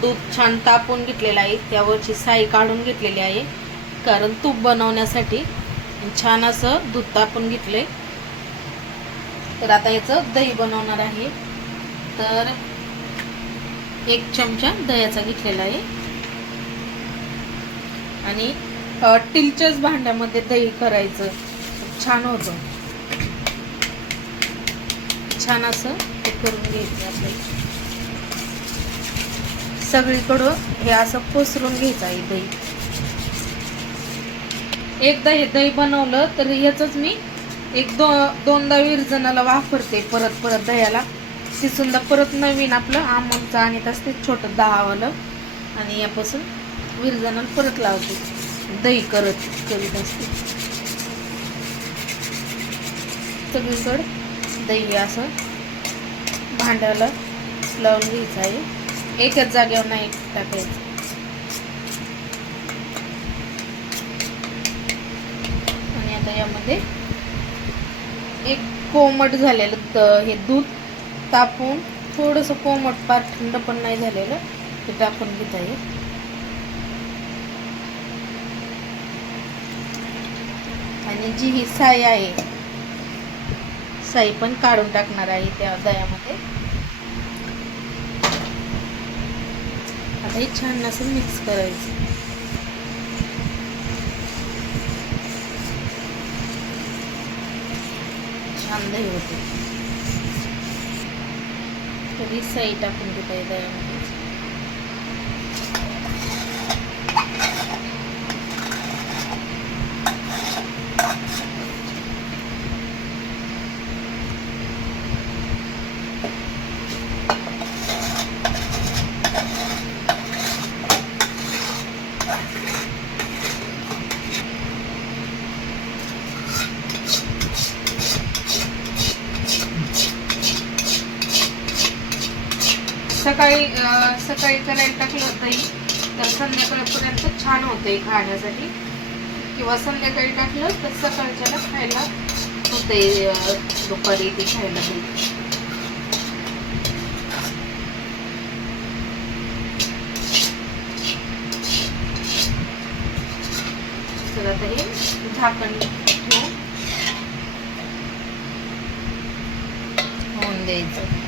दूध छान तापून घेतलेलं आहे. त्यावरची साई काढून घेतलेली आहे. कारण तूप बनवण्यासाठी छान असं दूध तापून घेतले तर आता याचं दही बनवणार आहे. तर एक चमचा दह्याचा घेतलेला आहे. आणि टिलच्याच भांड्यामध्ये दही करायचं. छान होतं. छान असं ते करून घ्यायचं आपल्याला. सगळीकडं हे असं पसरून घ्यायचं आहे दही. एकदा हे दही बनवलं तर ह्याच मी एक दो दोनदा विरजणाला वापरते परत परत दह्याला. ती परत नवीन आपलं आमचं आणि असते छोटं दहावलं आणि यापासून विरजणाला परत लावते. दही करत करीत असते. सगळीकडं दही असं भांड्याला लावून घ्यायचं आहे. एकच जागेवर नाही टाकायचं. आणि आता यामध्ये एक कोमट झालेलं हे दूध तापून थोडंसं कोमट पार थंड पण नाही झालेलं ते टाकून घेता येईल. आणि जी ही साई आहे साई पण काढून टाकणार आहे त्या दह्यामध्ये. आता हे छान असं मिक्स करायचं छान दही होते तरी साई टाकून घेता येत दह्यामध्ये Thank you. सकाळी करायला टाकलं दही तर संध्याकाळपर्यंत छान होते खाण्यासाठी. किंवा संध्याकाळी टाकलं तर सकाळच्याला खायला होतंय दुपारी ते खायला. दही तर आता हे झाकण ठेवून होऊन द्यायचं.